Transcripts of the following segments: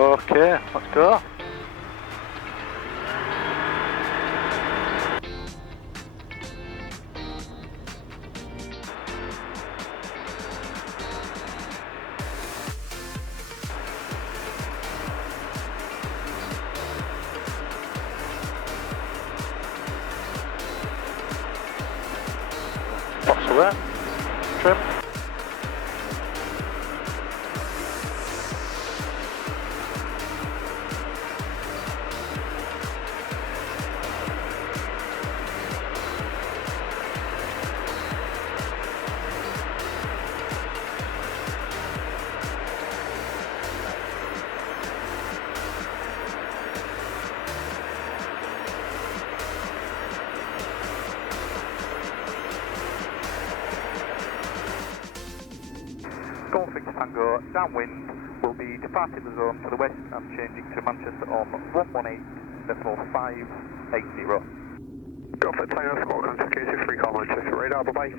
Okay, let's go. Box away. Trim. Golf Victor Tango, downwind, will be departing the zone to the west and changing to Manchester on 118.580. Golf Victor Tango, squawk identification, free call Manchester, radar, bye-bye.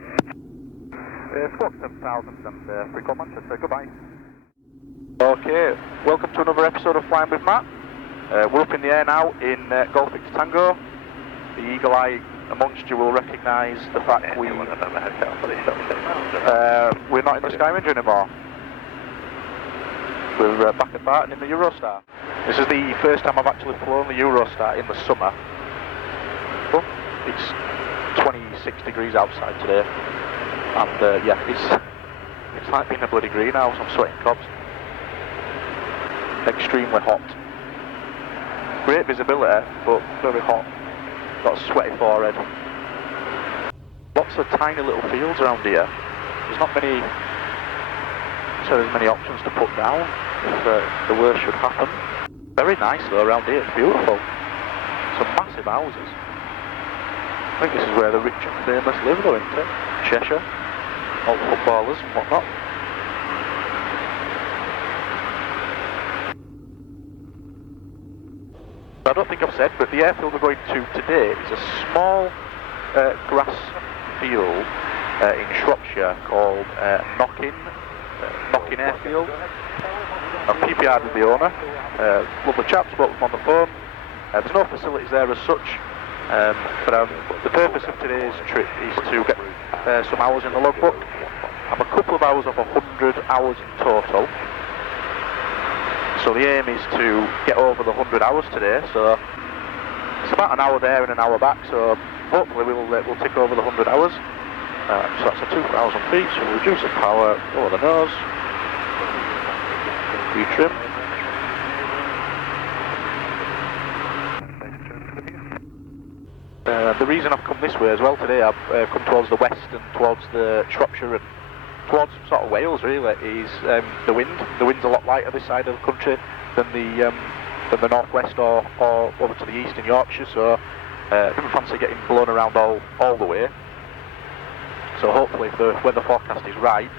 Squawk 7000 and free call Manchester, goodbye. Okay, welcome to another episode of Flying with Matt. We're up in the air now in Golf Victor Tango. The eagle eye amongst you will recognise the fact we're not in the Sky Range anymore. We're back at Barton in the Eurostar. This is the first time I've actually flown the Eurostar in the summer. But it's 26 degrees outside today, and yeah, it's like being a bloody greenhouse. I'm sweating cobs. Extremely hot. Great visibility, but very hot. Got a sweaty forehead. Lots of tiny little fields around here. There's not many, so there's many options to put down if the worst should happen. Very nice though around here, it's beautiful. Some massive houses. I think this is where the rich and famous live though, isn't it? Cheshire, all the footballers and whatnot. I don't think I've said, but the airfield we're going to today is a small grass field in Shropshire called Knockin airfield. I'm PPR'd with the owner. Lovely chap, spoke with him on the phone. There's no facilities there as such, but the purpose of today's trip is to get some hours in the logbook. I'm a couple of hours off 100 hours in total. So the aim is to get over the 100 hours today, so it's about an hour there and an hour back, so hopefully we'll tick over the 100 hours. So that's a 2,000 feet, so we'll reduce the power over the nose, retrim. The reason I've come this way as well today, I've come towards the west and towards the Shropshire and towards sort of Wales really, is the wind. The wind's a lot lighter this side of the country than the northwest or over to the east in Yorkshire, so I didn't fancy getting blown around all the way. So hopefully if the weather forecast is right,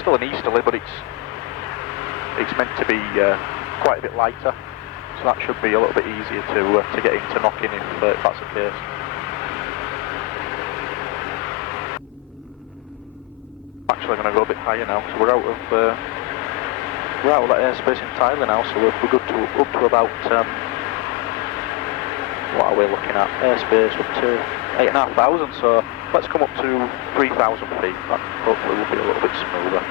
still an easterly, but it's meant to be quite a bit lighter, so that should be a little bit easier to get into Knockin if that's the case. Actually going to go a bit higher now, so we're out of that airspace entirely now, so we're good to up to about what are we looking at? Airspace up to 8,500, so let's come up to 3,000 feet. That hopefully will be a little bit smoother.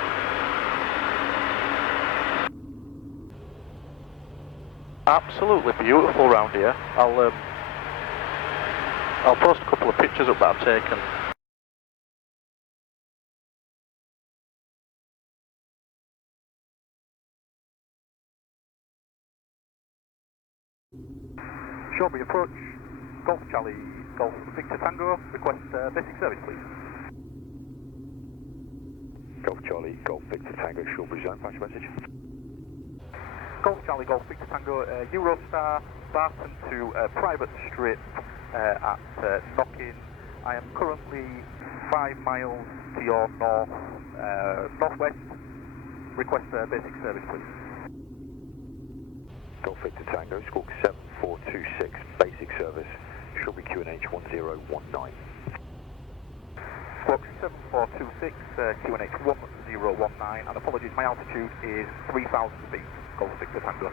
Absolutely beautiful around here. I'll post a couple of pictures up that I've taken. Shortly approach, Golf Charlie, Golf Victor Tango, request basic service please. Golf Charlie, Golf Victor Tango, Shropshire zone, pass message. Golf Charlie, Golf Victor Tango, Eurostar, Barton to private strip at Knockin. I am currently 5 miles to your northwest. Request basic service please. Golf Victor Tango, squawk 7426, basic service, Shropshire QNH 1019. Squawk 7426, QNH 1019, and apologies, my altitude is 3,000 feet. Golf Victor Tango.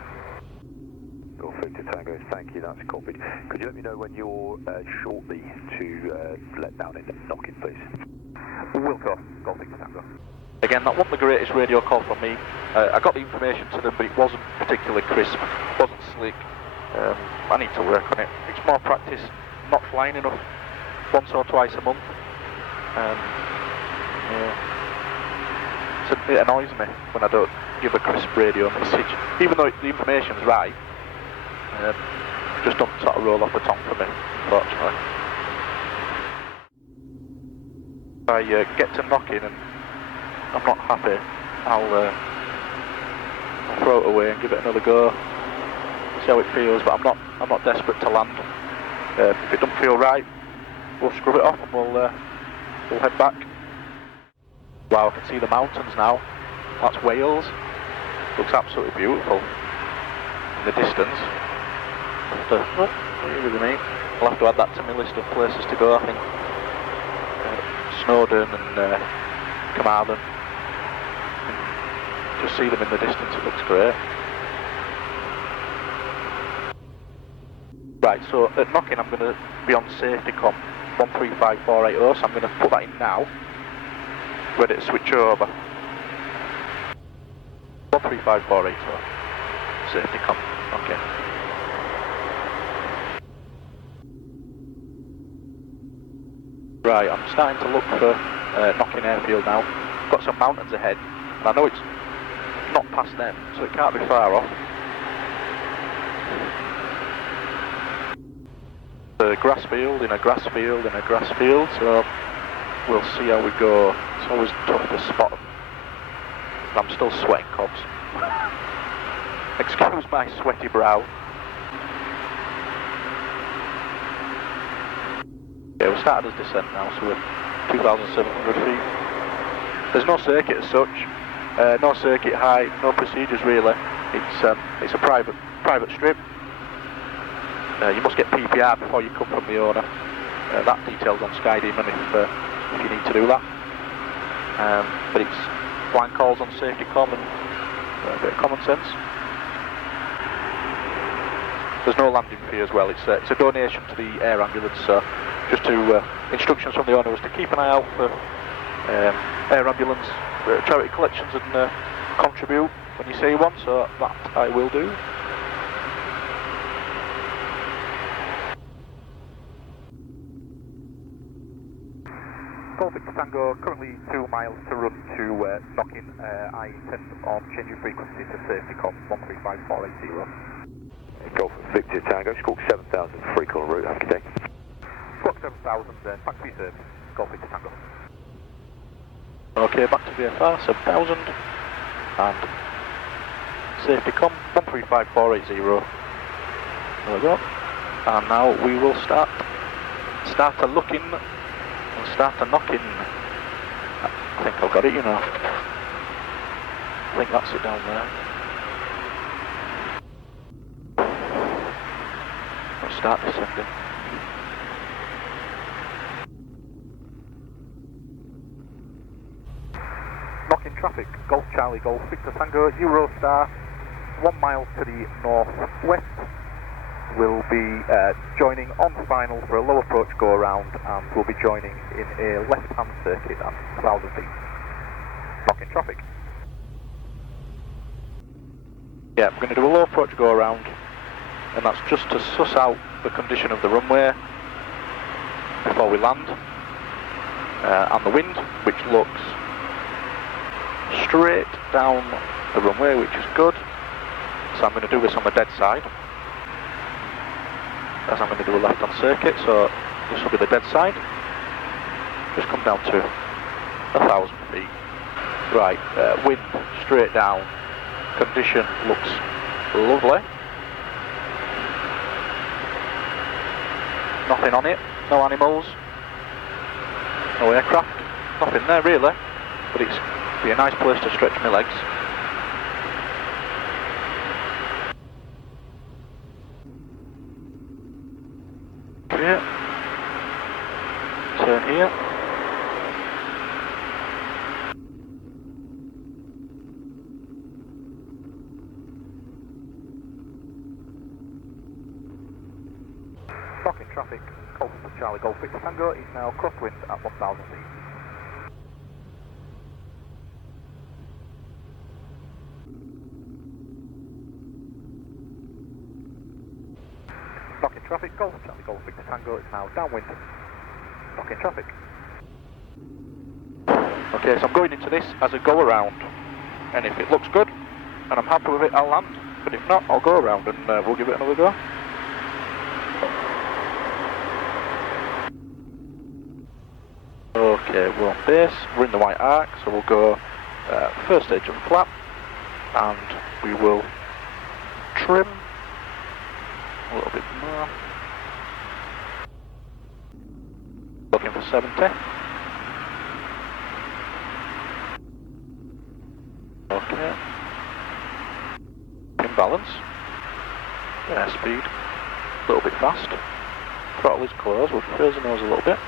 Golf Victor Tango, thank you, that's copied. Could you let me know when you're shortly to let down in Knockin, please? Wilco, Golf Victor Tango. Again, that wasn't the greatest radio call from me. I got the information to them, but it wasn't particularly crisp, wasn't slick. I need to work on it. It's more practice, not flying enough, once or twice a month. Yeah. So it annoys me when I don't give a crisp radio message, even though the information's right. Just don't sort of roll off the tongue for me, unfortunately. If I get to Knockin and I'm not happy, I'll throw it away and give it another go. See how it feels, but I'm not desperate to land. If it don't feel right, we'll scrub it off and we'll head back. Wow, I can see the mountains now. That's Wales. Looks absolutely beautiful in the distance. I'll have to add that to my list of places to go, I think. Snowdon and Carmarthen. Just see them in the distance, it looks great. Right, so at Knockin I'm going to be on safety com 135480, so I'm going to put that in now. Ready to switch over. 135480, safety com, okay. Right, I'm starting to look for Knockin airfield now. Got some mountains ahead, and I know it's not past them, so it can't be far off. A grass field in a grass field in a grass field, so we'll see how we go. It's always tough to spot them. I'm still sweating cobs. Excuse my sweaty brow. Yeah, we're started as descent now, so we're 2,700 feet. There's no circuit as such, no circuit height, no procedures really. It's a private strip. You must get PPR before you come from the owner. That details on SkyDemon if you need to do that. But it's flying calls on safety com and a bit of common sense. There's no landing fee as well. It's a donation to the air ambulance. So just to instructions from the owner was to keep an eye out for air ambulance charity collections and contribute when you see one. So that I will do. Golf Victor Tango, currently 2 miles to run to Knockin. I intend on changing frequency to safety com 135480. Golf Victor Tango, squawk 7000, free call route, have a good day. Squawk 7000, back to your service, Golf Victor Tango. Okay, back to VFR, 7000, and safety com 135480. There we go. And now we will start to looking. We'll start to Knockin. I think I've got it, you know. I think that's it down there. Let's start descending. Knockin traffic, Golf Charlie, Golf Victor Tango, Eurostar, 1 mile to the northwest. We'll be joining on final for a low approach go around, and we'll be joining in a left-hand circuit at 1,000 feet. Knockin traffic. Yeah, we're going to do a low approach go around, and that's just to suss out the condition of the runway before we land, and the wind, which looks straight down the runway, which is good. So I'm going to do this on the dead side, as I'm going to do a left-hand circuit, so this will be the dead side. Just come down to 1,000 feet. Right, wind straight down. Condition looks lovely. Nothing on it, no animals, no aircraft, nothing there really, but it's be a nice place to stretch my legs. Okay, turn here. traffic, Golf Charlie Golf Victor Tango is now crosswind at 1000 feet. Knockin traffic, Golf Charlie Golf Victor Tango is now downwind. Knockin traffic. Okay, so I'm going into this as a go around, and if it looks good and I'm happy with it, I'll land, but if not, I'll go around and we'll give it another go. Okay, we're on base, we're in the white arc, so we'll go first stage of flap, and we will trim a little bit more. Looking for 70. Okay. Imbalance. Airspeed. A little bit fast. Throttle is closed, we'll raise the nose a little bit.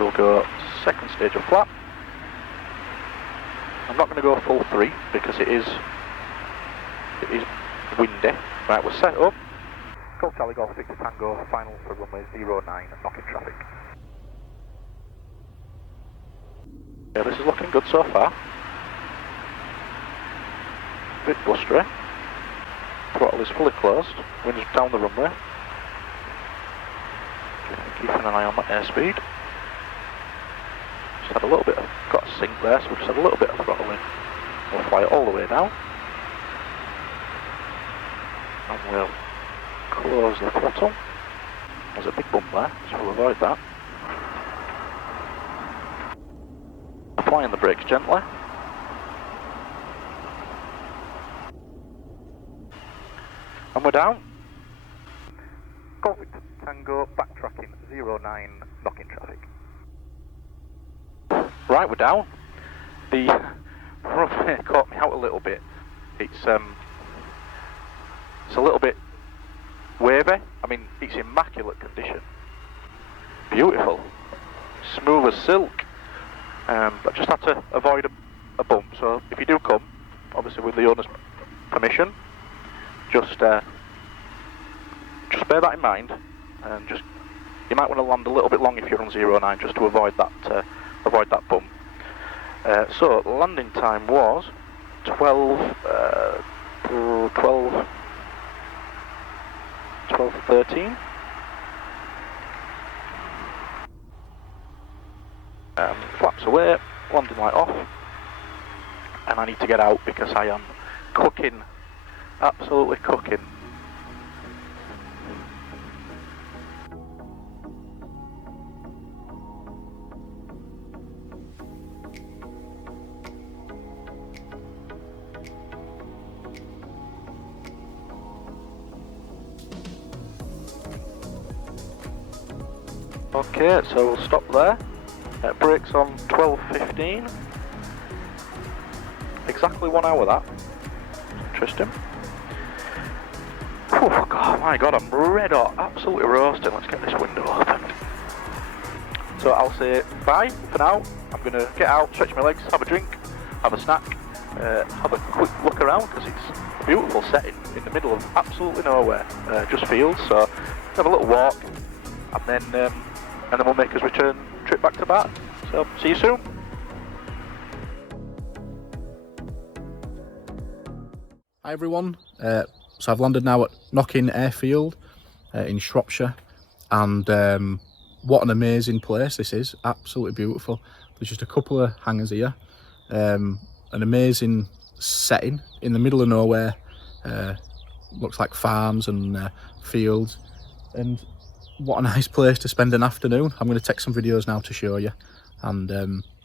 We'll go second stage of flap. I'm not going to go full 3 because it is windy. Right, we're set up. Golf Charlie Golf Victor Tango, final for runway 09 and Knockin traffic. Yeah, this is looking good so far. A bit blustery. Throttle is fully closed. Wind's down the runway. Keeping an eye on that airspeed. Just had a little bit of, got a sink there, so we've just had a little bit of throttle in. We'll fly it all the way down. And we'll close the throttle. There's a big bump there, so we'll avoid that. Applying the brakes gently. And we're down. Golf Victor Tango, backtracking 09, Knockin traffic. Right, we're down. The runway caught me out a little bit. It's a little bit wavy. I mean, it's immaculate condition. Beautiful. Smooth as silk. But just had to avoid a bump. So if you do come, obviously with the owner's permission, just bear that in mind, and just you might want to land a little bit long if you're on 09, just to avoid that bump. So landing time was 12:13. Flaps away, landing light off, and I need to get out because I am cooking, absolutely cooking. Okay, so we'll stop there. Brakes on 12:15. Exactly 1 hour that. Interesting. Oh God, my God, I'm red hot, absolutely roasting. Let's get this window open. So I'll say bye for now. I'm going to get out, stretch my legs, have a drink, have a snack, have a quick look around because it's a beautiful setting in the middle of absolutely nowhere, just fields. So have a little walk, and then we'll make us return trip back to Barton. So see you soon. Hi everyone, so I've landed now at Knockin airfield in Shropshire, and what an amazing place this is, absolutely beautiful. There's just a couple of hangars here, an amazing setting in the middle of nowhere, looks like farms and fields, and what a nice place to spend an afternoon. I'm going to take some videos now to show you, and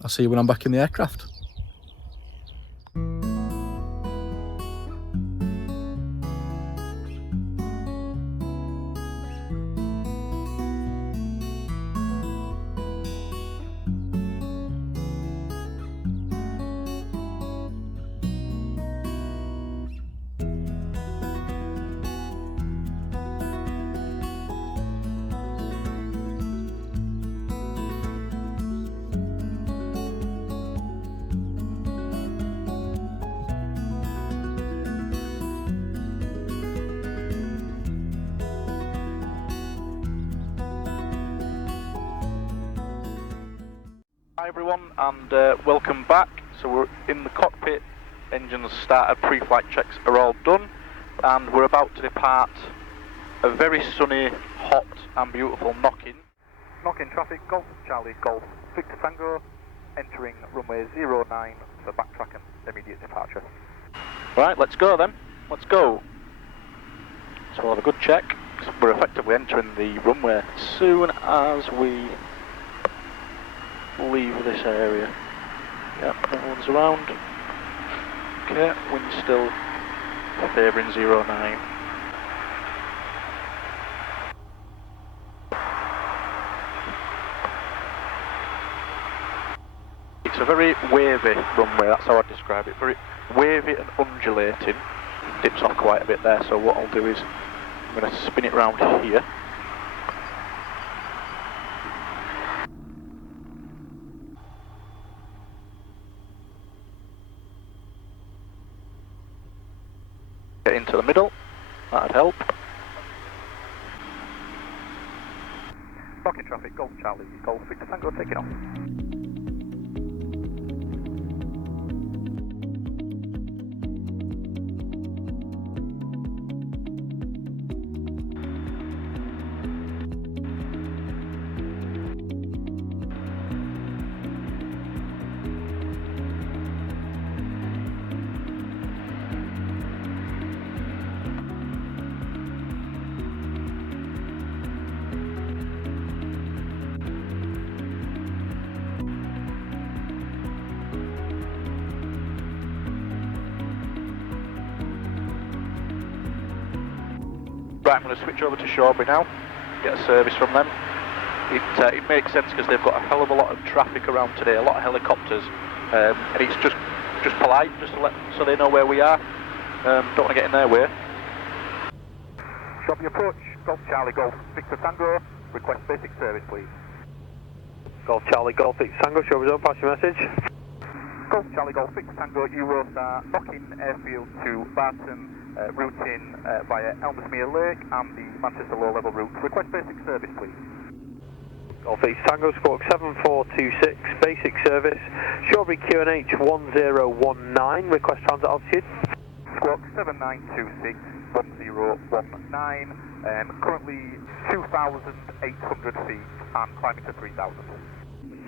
I'll see you when I'm back in the aircraft. Hi everyone, and welcome back. So we're in the cockpit, engines started, pre-flight checks are all done, and we're about to depart a very sunny, hot and beautiful Knockin. Knockin traffic, Golf Charlie, Golf Victor Tango, entering runway 09 for backtrack and immediate departure. Right, let's go then, let's go. So we'll have a good check, because we're effectively entering the runway as soon as we leave this area. Yep, no one's around. Okay, wind still favouring 09. It's a very wavy runway, that's how I describe it. Very wavy and undulating. Dips off quite a bit there, so what I'll do is I'm going to spin it round here. Get into the middle, that'd help. Knockin traffic, Golf Charlie, Golf Victor Tango, taking off. Right, I'm going to switch over to Shropshire now, get a service from them. It makes sense because they've got a hell of a lot of traffic around today, a lot of helicopters, and it's just polite, just to let so they know where we are. Don't want to get in their way. Shropshire approach, Golf Charlie, Golf Victor Tango, request basic service please. Golf Charlie, Golf Victor Tango, show zone, pass your message. Golf Charlie, Golf Victor Tango, Eurostar, Knockin airfield to Barton, routing via Elmsmere Lake and the Manchester low-level route. Request basic service, please. Golf Victor Tango, squawk 7426, basic service, Shropshire QNH 1019, request transit altitude. Squawk 7926, 1019, currently 2,800 feet and climbing to 3,000.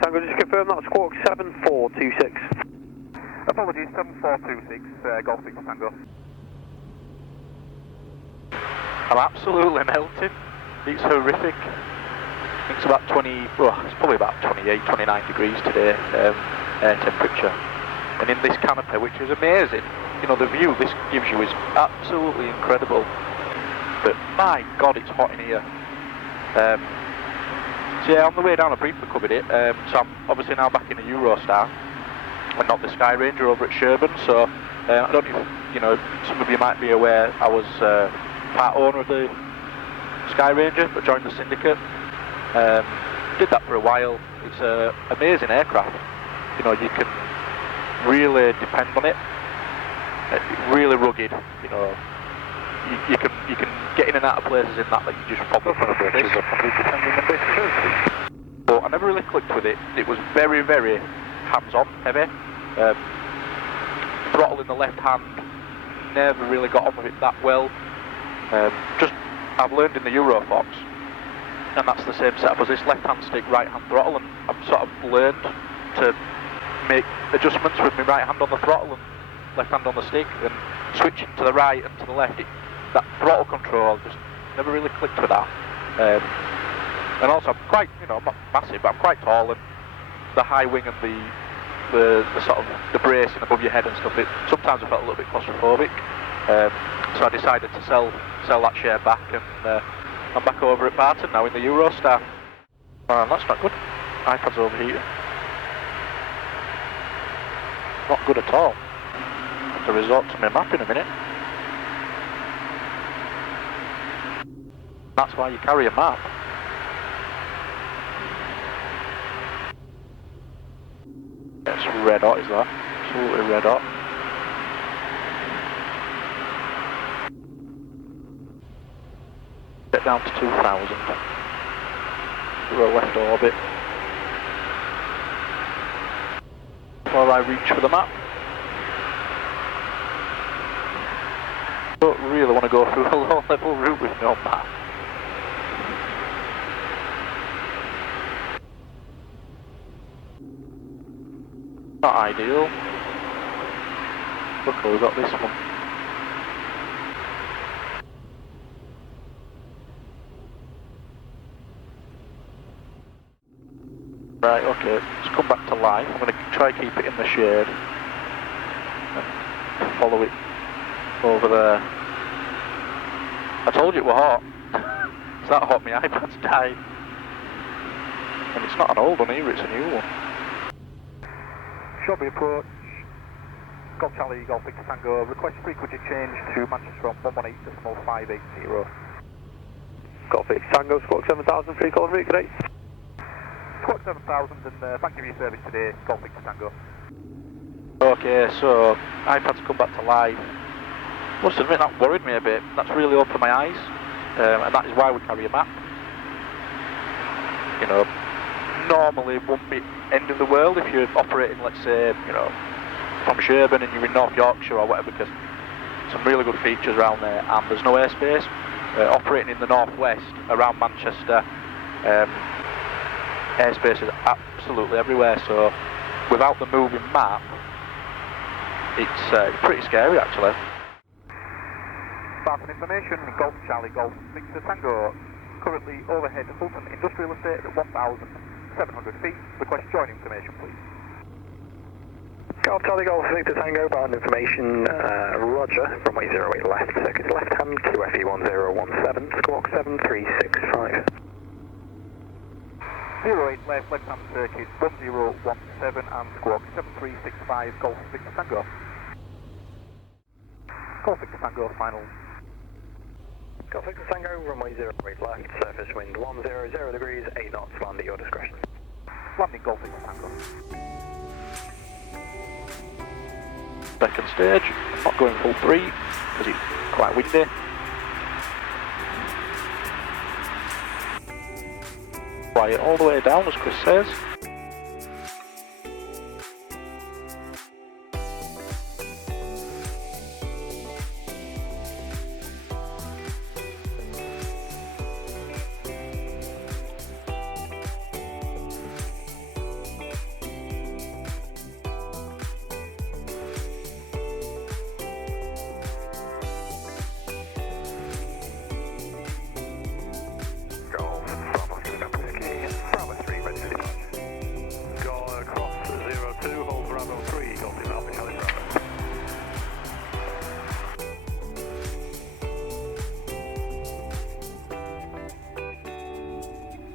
Tango, just confirm that squawk 7426. Apologies, 7426, Golf Victor Tango. I'm absolutely melting. It's horrific. It's about 20, well, it's probably about 28, 29 degrees today, air temperature. And in this canopy, which is amazing, you know, the view this gives you is absolutely incredible. But my God, it's hot in here. So yeah, on the way down I briefly covered it. So I'm obviously now back in the Eurostar and not the Sky Ranger over at Sherburn. So I don't know if, you know, some of you might be aware I was part owner of the Sky Ranger, but joined the syndicate. Did that for a while. It's an amazing aircraft. You know, you can really depend on it. Really rugged. You know, you can get in and out of places in that you just probably can't do this. But I never really clicked with it. It was very, very hands-on, heavy. Throttle in the left hand. Never really got on with it that well. I've learned in the Eurofox, and that's the same setup as this, left hand stick, right hand throttle, and I've sort of learned to make adjustments with my right hand on the throttle and left hand on the stick, and switching to the right and to the left, that throttle control just never really clicked with that. And also I'm quite, you know, I'm not massive, but I'm quite tall, and the high wing and the sort of the bracing above your head and stuff, sometimes I felt a little bit claustrophobic. So I decided to sell that share back, and I'm back over at Barton now in the Eurostar. That's not good. iPad's overheating. Not good at all. I have to resort to my map in a minute. That's why you carry a map. It's red hot, is that? Absolutely red hot. Get down to 2,000. We're left orbit. before I reach for the map. Don't really want to go through a low level route with no map. Not ideal. Look, we've got this one. Right, okay, let's come back to life. I'm going to try keep it in the shade and follow it over there. I told you it was hot. It's that hot my iPad's died. And it's not an old one either, it's a new one. Shropshire approach, Golf Charlie, Golf Victor Tango, request frequency change to Manchester from 118.580. Golf Victor Tango, squawk 7000, free call route, great. Squawk 7000 and thank you for your service today, Golf Victor Tango. Okay, so iPad's come back to life. Must admit that worried me a bit. That's really opened my eyes, and that is why we carry a map. You know, normally it wouldn't be end of the world if you're operating, let's say, you know, from Sherburn and you're in North Yorkshire or whatever, because some really good features around there, and there's no airspace. Operating in the northwest around Manchester, airspace is absolutely everywhere. So without the moving map, it's pretty scary actually. Barton information, Golf Charlie, Golf Victor Tango. Currently overhead Fulton Industrial Estate at 1,700 feet. Request join information, please. Golf Charlie, Golf Victor Tango, Barton information, Roger, runway 08 left, circuit left hand, QFE 1017, squawk 7365. 08 left, left hand circuit 1017 and squawk 7365, Golf Victor Tango. Golf Victor Tango, final. Golf Victor Tango, runway 08 left, surface wind 100 degrees, 8 knots, land at your discretion. Landing Golf Victor Tango. Second stage, I'm not going full 3 because it's quite windy. Quiet all the way down, as Chris says.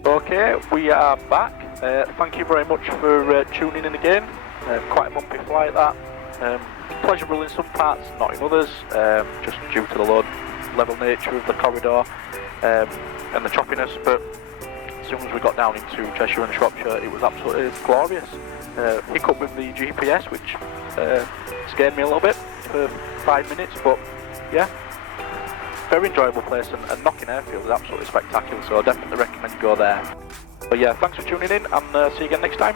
Okay, we are back. Thank you very much for tuning in again. Quite a bumpy flight that. Pleasurable in some parts, not in others, just due to the low level nature of the corridor and the choppiness, but as soon as we got down into Cheshire and Shropshire it was absolutely glorious. Hiccup with the GPS, which scared me a little bit for 5 minutes, but yeah, very enjoyable place, and Knockin airfield is absolutely spectacular, so I definitely recommend you go there. But yeah, thanks for tuning in, and see you again next time.